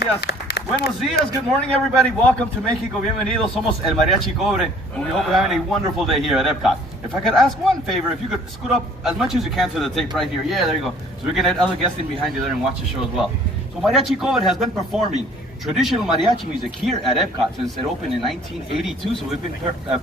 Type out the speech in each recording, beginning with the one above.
gracias. Buenos dias, good morning everybody. Welcome to Mexico. Bienvenidos. Somos El Mariachi Cobre. And we hope you're having a wonderful day here at Epcot. If I could ask one favor, if you could scoot up as much as you can to the tape right here. Yeah, there you go. So we can have other guests in behind you there and watch the show as well. So Mariachi Cobre has been performing traditional mariachi music here at Epcot since it opened in 1982. So we've been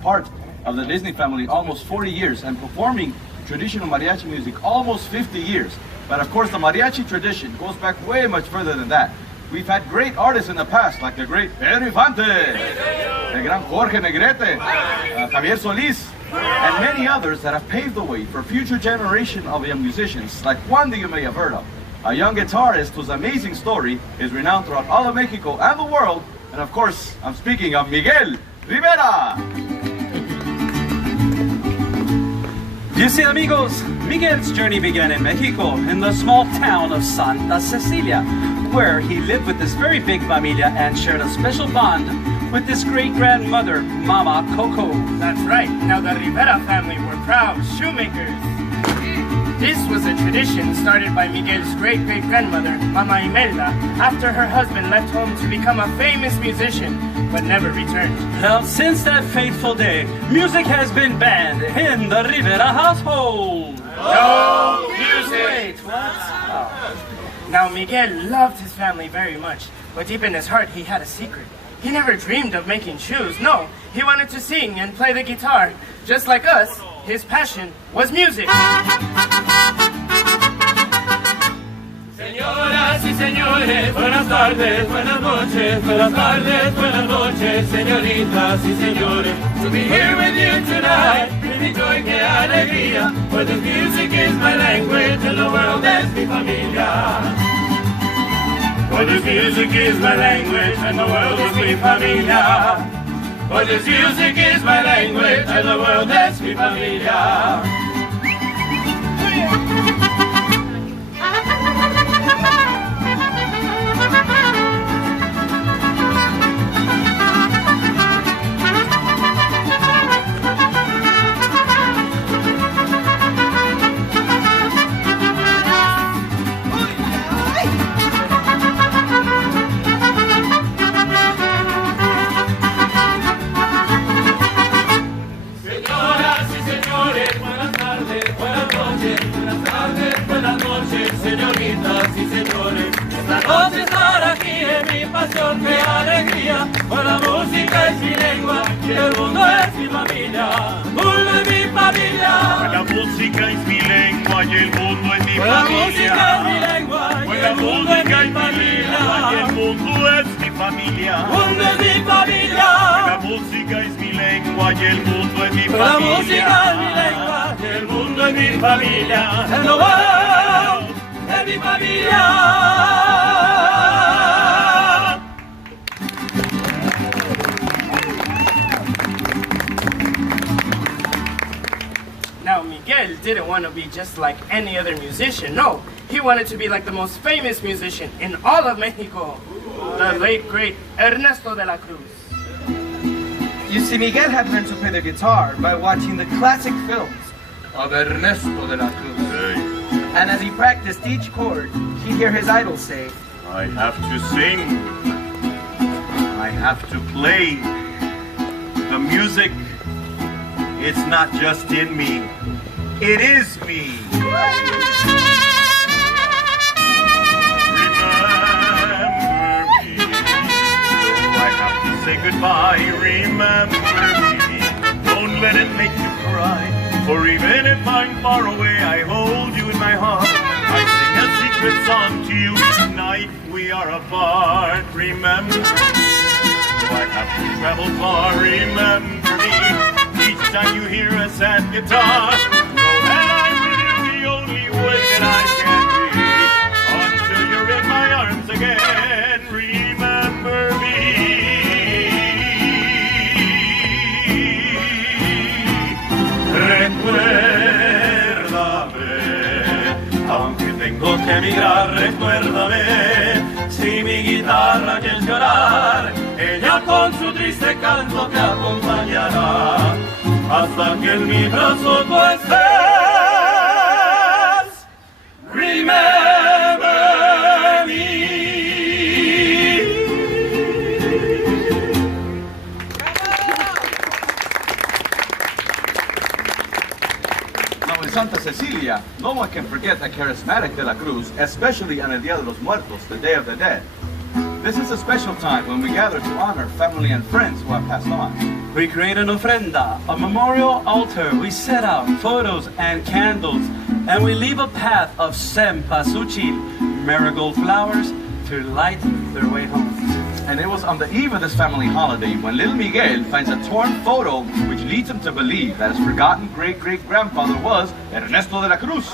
part of the Disney family almost 40 years and performing traditional mariachi music almost 50 years. But of course the mariachi tradition goes back way much further than that. We've had great artists in the past, like the great Pedro Infante, the gran Jorge Negrete, Javier Solís, and many others that have paved the way for future generation of young musicians, like one that you may have heard of, a young guitarist whose amazing story is renowned throughout all of Mexico and the world, and of course, I'm speaking of Miguel Rivera. You see, amigos, Miguel's journey began in Mexico, in the small town of Santa Cecilia, where he lived with this very big familia and shared a special bond with this great-grandmother, Mama Coco. That's right. Now the Rivera family were proud shoemakers. This was a tradition started by Miguel's great-great-grandmother, Mama Imelda, after her husband left home to become a famous musician, but never returned. Well, since that fateful day, music has been banned in the Rivera household. No music! Wait, what? Oh. Now Miguel loved his family very much, but deep in his heart he had a secret. He never dreamed of making shoes. No, he wanted to sing and play the guitar. Just like us, his passion was music. Señoras y señores, buenas tardes, buenas noches, buenas tardes, buenas noches, señoritas y señores. To be here with you tonight, bring me joy, que alegría, for this music is my language and the world es mi familia. For this music is my language and the world is mi familia. For this music is my language and the world es mi familia. Señoritas y señores, esta noche estar aquí es mi pasión, qué alegría, pues la música es mi lengua y el mundo es mi familia, el mundo es mi familia. Pues la música es mi lengua y el mundo es mi Pues la familia. música es mi lengua y Pues la el mundo es música mi es mi lengua y el familia, mundo es mi familia. el mundo es mi Pues la familia. música es mi lengua y el mundo es mi Pues la familia. música es mi lengua y el mundo es mi familia, and the world es mi familia. Now Miguel didn't want to be just like any other musician. No, he wanted to be like the most famous musician in all of Mexico, the late great Ernesto de la Cruz. You see, Miguel had learned to play the guitar by watching the classic films of Ernesto de la Cruz. And as he practiced each chord, he'd hear his idol say, I have to sing. I have to play. The music, it's not just in me. It is me. Remember me. I have to say goodbye. Remember me. Don't let it make you cry. For even if I'm far away, I hold you in my heart. I sing a secret song to you each night we are apart. Remember me. I have to travel far. Remember me. Each time you hear a sad guitar, know that I'm with you the only way that I can be. Until you're in my arms again. Remember me. Recuérdame, aunque tengo que emigrar, recuérdame. Si mi guitarra quieres llorar, ella con su triste canto te acompañará hasta que en mi brazo tú estés. Remember me. Now in Santa Cecilia, no one can forget the charismatic de la Cruz, especially on el Dia de los Muertos, the Day of the Dead. This is a special time when we gather to honor family and friends who have passed on. We create an ofrenda, a memorial altar. We set out photos and candles, and we leave a path of cempasúchil, marigold flowers, to light their way home. And it was on the eve of this family holiday when little Miguel finds a torn photo which leads him to believe that his forgotten great-great-grandfather was Ernesto de la Cruz.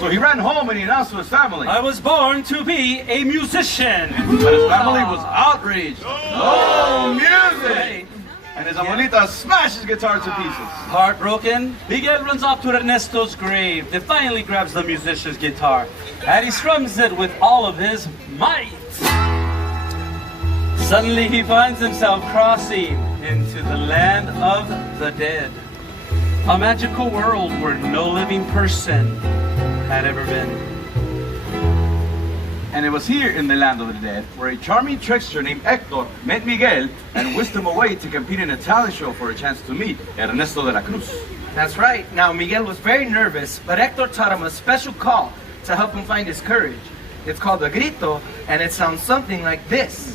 So he ran home and he announced to his family. I was born to be a musician. But his family was outraged. No music! And his abuelita smashed his guitar to pieces. Heartbroken, Miguel runs off to Ernesto's grave, defiantly grabs the musician's guitar, and he strums it with all of his might. Suddenly he finds himself crossing into the land of the dead, a magical world where no living person had ever been. And it was here in the land of the dead where a charming trickster named Hector met Miguel and whisked him away to compete in a talent show for a chance to meet Ernesto de la Cruz. That's right. Now, Miguel was very nervous, but Hector taught him a special call to help him find his courage. It's called the grito, and it sounds something like this.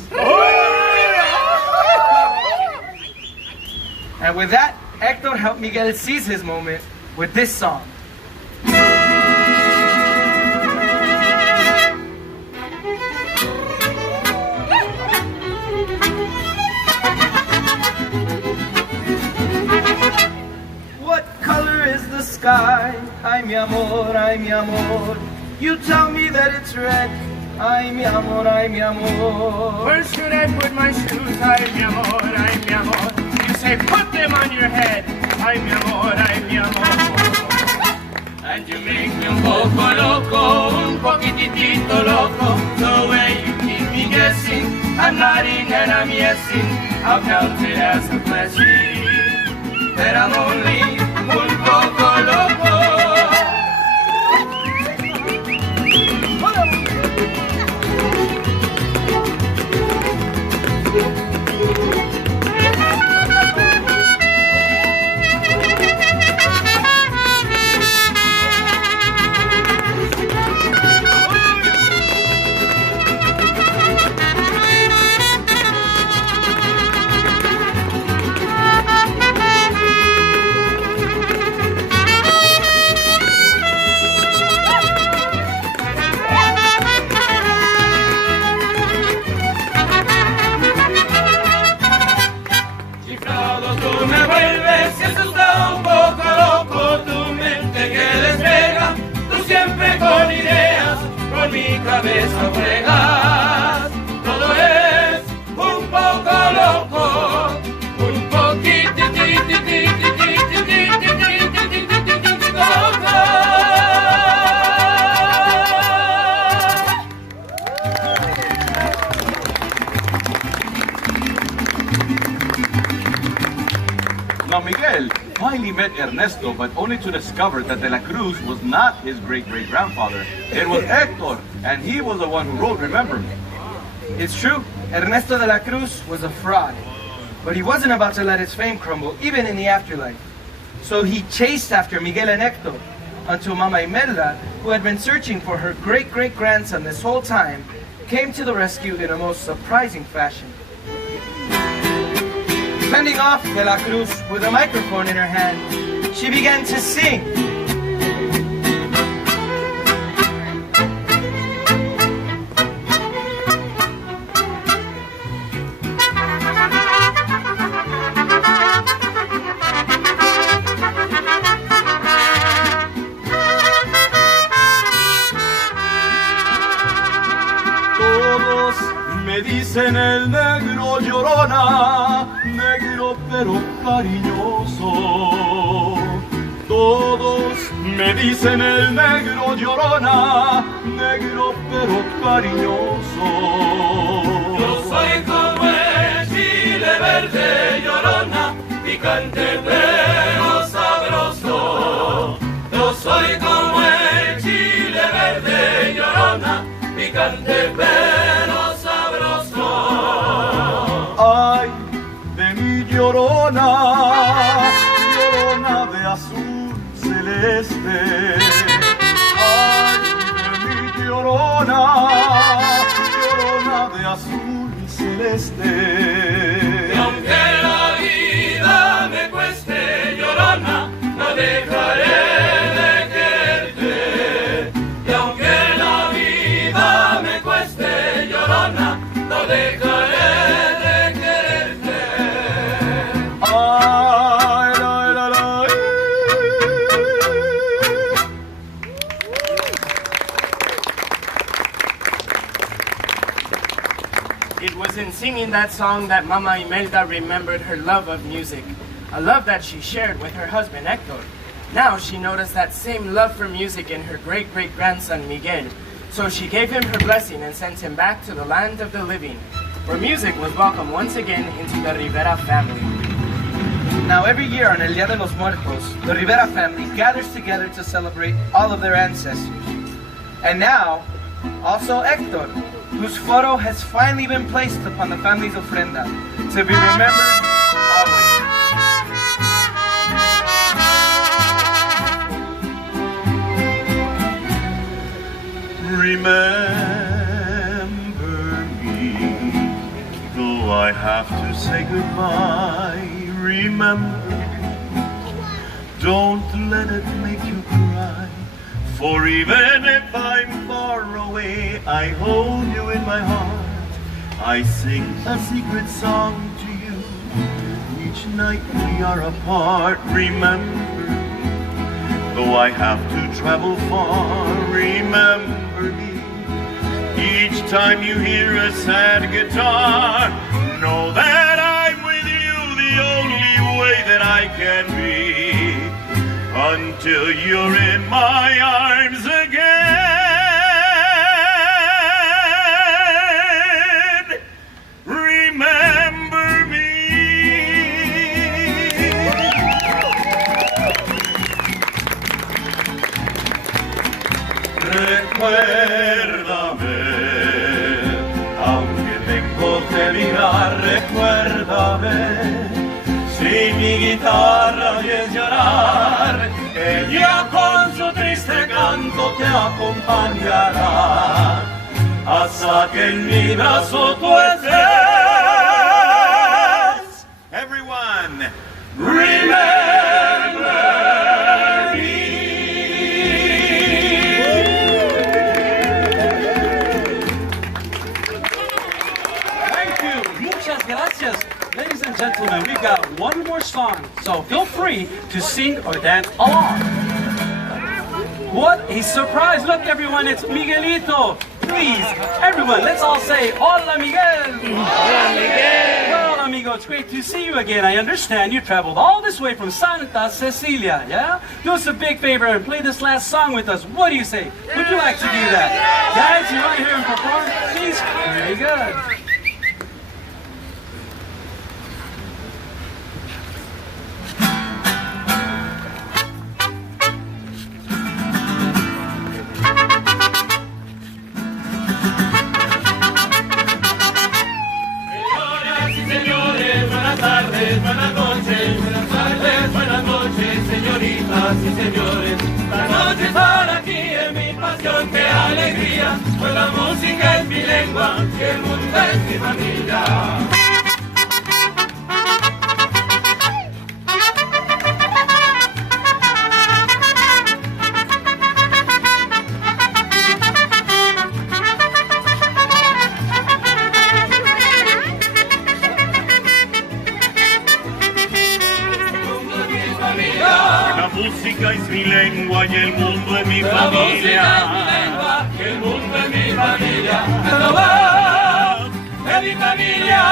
And with that, Hector helped Miguel seize his moment with this song. What color is the sky? Ay, mi amor, ay, mi amor. You tell me that it's red. Ay, mi amor, ay, mi amor. Where should I put my shoes? Ay, mi amor, ay, mi amor. You say put them on your head. Ay, mi amor, ay, mi amor. And you make me un poco loco, un poquitito loco. The way you keep me guessing, I'm nodding and I'm yesing. I'll count it as a blessing that I'm only un poco loco. Mi cabeza juegas, todo es un poco loco, un poquitito loco. Now Miguel finally met Ernesto, but only to discover that de la Cruz was not his great-great-grandfather. It was Hector, and he was the one who wrote Remember Me. It's true, Ernesto de la Cruz was a fraud, but he wasn't about to let his fame crumble, even in the afterlife. So he chased after Miguel and Hector, until Mama Imelda, who had been searching for her great-great-grandson this whole time, came to the rescue in a most surprising fashion. Sending off de la Cruz with a microphone in her hand, she began to sing. Todos me dicen el negro llorona, negro pero cariñoso. Todos me dicen el negro llorona, negro pero cariñoso. Yo soy como el chile verde llorona, picante pero sabroso. Yo soy como el chile verde llorona, picante pero sabroso. Ay, de mi llorona, llorona de azul celeste. celeste. Ay, de mi llorona, llorona de azul y celeste. Y aunque la vida me cueste, llorona, no dejaré de quererte. Y aunque la vida me cueste, llorona, no dejaré de quererte. Ay, la, la, la, It was in singing that song that Mama Imelda remembered her love of music, a love that she shared with her husband Hector. Now she noticed that same love for music in her great-great-grandson Miguel, so she gave him her blessing and sent him back to the land of the living, where music was welcome once again into the Rivera family. Now every year on El Día de los Muertos, the Rivera family gathers together to celebrate all of their ancestors. And now, also Hector, whose photo has finally been placed upon the family's ofrenda, to be remembered always. Remember me, though I have to say goodbye. Remember, don't let it make you cry. For even if I'm far away, I hold you in my heart. I sing a secret song to you. Each night we are apart. Remember, though I have to travel far. Remember me. Each time you hear a sad guitar, know that I'm with you the only way that I can be. Until you're in my arms again. Remember me. Recuérdame, aunque tengo que mirar, recuérdame. Si mi guitarra oyes llorar, ella con su triste canto te acompañará hasta que en mi brazo tú estés. Everyone, remember me. Thank you. Muchas gracias. Ladies and gentlemen, we've got one more song, so feel free to sing or dance along. What a surprise! Look, everyone, it's Miguelito. Please, everyone, let's all say, Hola, Miguel! Hola, Miguel! Well, amigo, it's great to see you again. I understand you traveled all this way from Santa Cecilia, yeah? Do us a big favor and play this last song with us. What do you say? Would you like to do that? Guys, you want to hear him perform? Please? Very good. Buenas noches, señoritas y señores. Esta noche estar aquí es mi pasión, qué alegría. Pues la música es mi lengua y el mundo es mi familia. La música es mi lengua y el mundo es mi familia. La música es mi lengua y el mundo es mi familia. Es mi familia.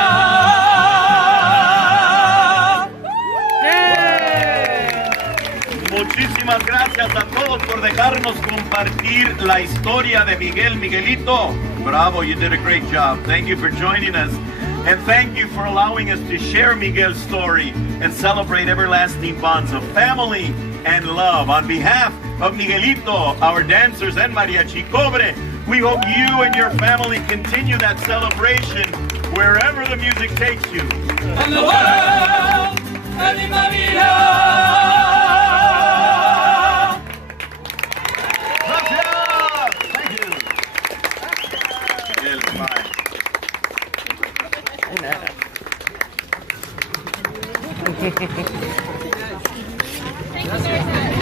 Muchísimas gracias a todos por dejarnos compartir la historia de Miguel. Miguelito, bravo, you did a great job. Thank you for joining us. And thank you for allowing us to share Miguel's story and celebrate everlasting bonds of family and love. On behalf of Miguelito, our dancers, and Mariachi Cobre, we hope you and your family continue that celebration wherever the music takes you. And the world, and mi familia. Thank you guys.